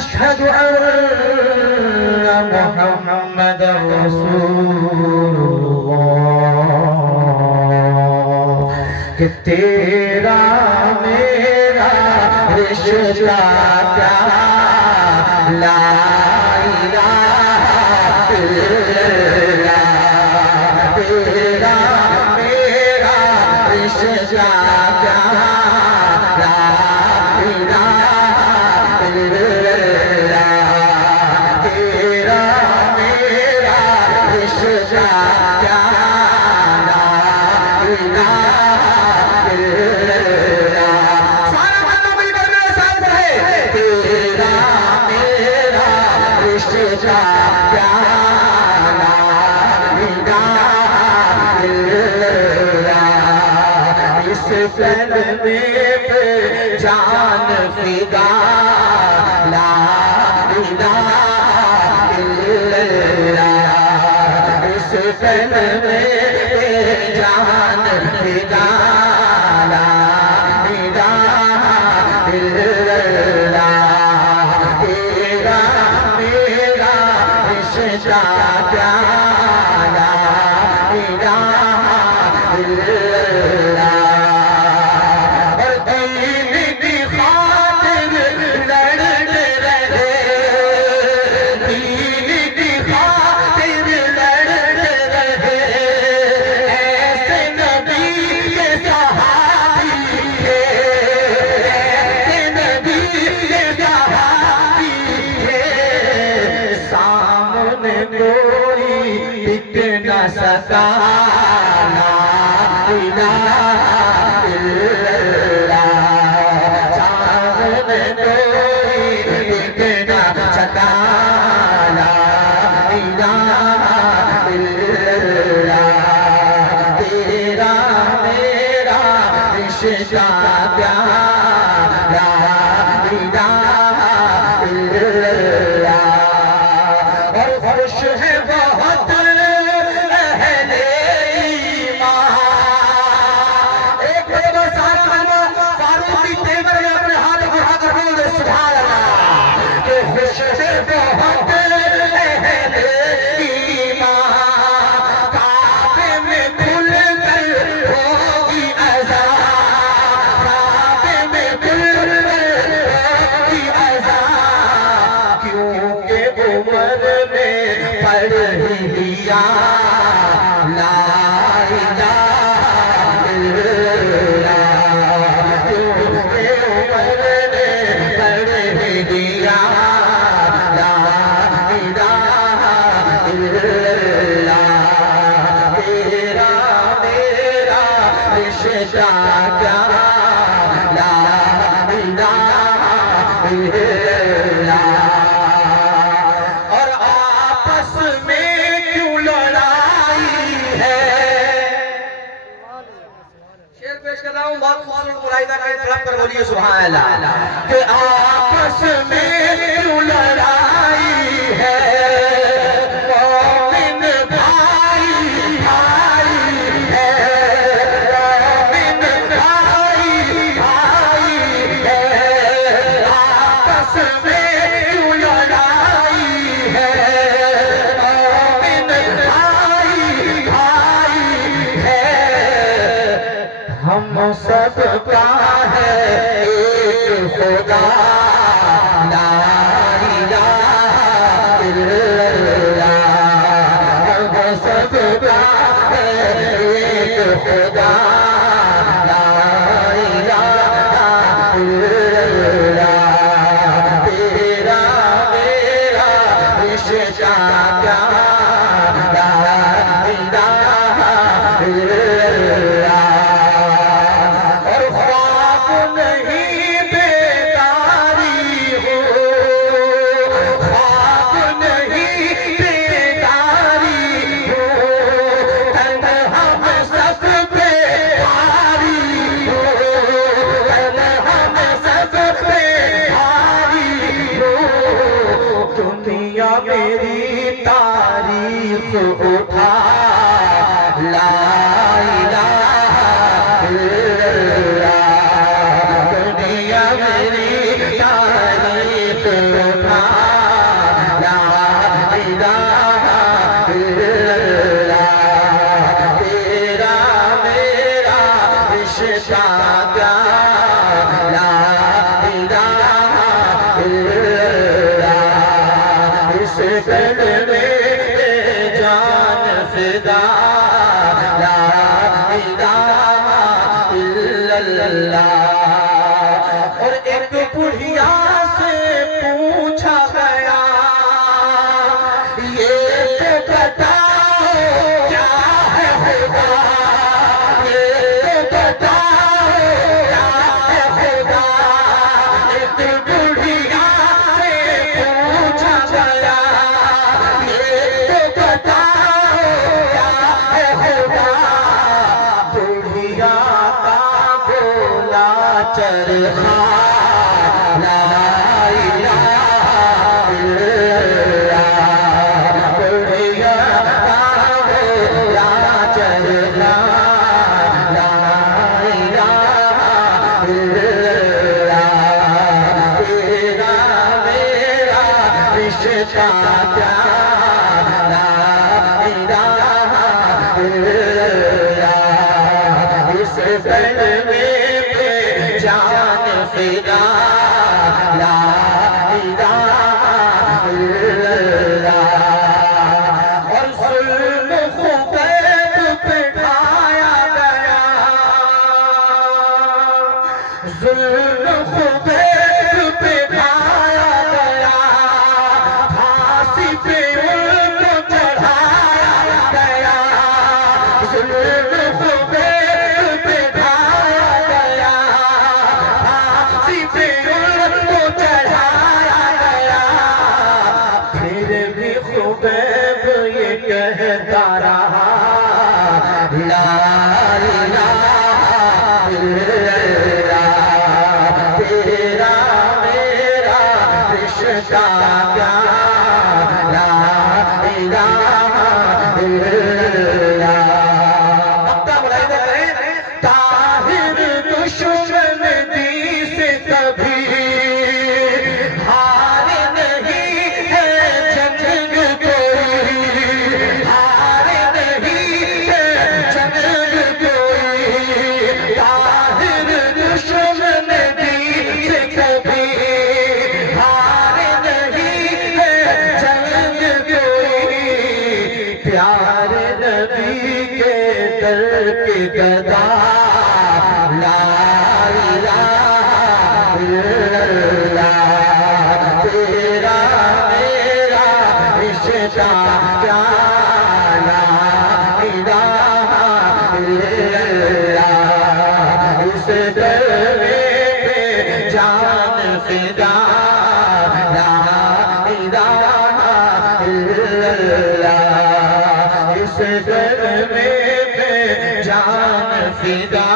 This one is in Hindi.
अशहदु अन्ना मुहम्मदर रसूलुल्लाह कि तेरा मेरा रिश्ता क्या ला इलाहा इल्लल्लाह तेरा मेरा रिश्ता क्या ला इलाहा इल्लल्लाह तेरा मेरा रिश्ता क्या ला इलाहा इल्लल्लाह सारा बंदा मिलकर मेरे साथ रहे तेरा मेरा रिश्ता क्या ला इलाहा इल्लल्लाह इस कलमे पे जान फिदा ला इलाहा इल्लल्लाह इस कलमे पे जान फिदा ला इलाहा इल्लल्लाह तेरा मेरा रिश्ता क्या ला इलाहा इल्लल्लाह और दीन की खातिर लड़ते रहे दीन की खातिर लड़ते रहे ऐसे नबी के सहाबी थे ऐसे नबी के सहाबी थे सामने कोई टिक न सका ला इलाहा इल्लल्लाह सामने कोई टिक न सका ला इलाहा इल्लल्लाह तेरा मेरा रिश्ता क्या ला इलाहा इल्लल्लाह और खुश है बहुत अहले ईमान एक बार सारा बंदा फारूकी तेवर में अपने हाथ उठाकर बोल दे सुभान अल्लाह कि खुश है बहुत अहले ईमान काबे में खुल कर होगी अज़ान काबे में खुल कर होगी अज़ान क्योंकि उमर में पढ़ लिया ला इलाहा इल्लल्लाह क्योंकि उमर में पढ़ लिया ला इलाहा इल्लल्लाह तेरा मेरा रिश्ता क्या ला इलाहा इल्लल्लाह और आपस में क्यों लड़ाई है शेर पेश कर रहा हूँ बहुत खूबसूरत मुलाहिदा करें तड़प कर बोलिए सुभान अल्लाह कि आपस में क्यों लड़ाई है मोमिन भाई भाई है मोमिन भाई भाई है आपस में क्यों लड़ाई है मोमिन भाई भाई है हम सबका है एक खुदा ला इलाहा इल्लल्लाह हम सबका है एक खुदा ला इलाहा इल्लल्लाह तेरा मेरा रिश्ता क्या ला इलाहा इल्लल्लाह और ख्वाब नहीं बेदारी हो ख्वाब नहीं बेदारी हो तन्हा में सब पे भारी हो तन्हा में सब पे भारी हो दुनिया मेरी तारीफ उठा ला इलाहा इल्लल्लाह दुनिया मेरी तारीफ उठा रिश्ता क्या ला इलाहा इल्लल्लाह इस दिल में जान फिदा ला इलाहा इल्लल्लाह। और एक बुढ़िया से पूछा गया ये तो बताओ क्या है खुदा, ये तो बताओ क्या है खुदा। एक बुढ़िया से पूछा गया ये तो बताओ क्या है खुदा। बुढ़िया का बोला चरखा ला इलाहा इल्लल्लाह। बुढ़िया का बोला चरखा ला इलाहा इल्लल्लाह। तेरा मेरा रिश्ता क्या ला इलाहा इल्लल्लाह। इस दिल में जान फिदा ला इलाहा इल्लल्लाह। और जुल्म खुबैब पे ढाया गया, जुल्म खुबैब पे ढाया गया। फांसी पे उनको चढ़ाया गया। जुल्म खुबैब पे ढाया गया। फांसी पे उनको चढ़ाया गया। फिर भी खुबैब ये कहता रहा ला इलाहा इल्लल्लाह। तेरा मेरा रिश्ता क्या ला इलाहा इल्लल्लाह। ताहिर दुश्मन दी से कभी हार नहीं है जंग कोई, हार नहीं है जंग कोई। ताहिर दुश्मन दी से कभी हार नहीं है जंग कोई। प्यार नबी के दर के गदा ला इलाहा इल्लल्लाह। तेरा मेरा रिश्ता क्या ला इलाहा इल्लल्लाह। इस दिल में जान फिदा ला इलाहा इल्लल्लाह। इस दिल में जान फिदा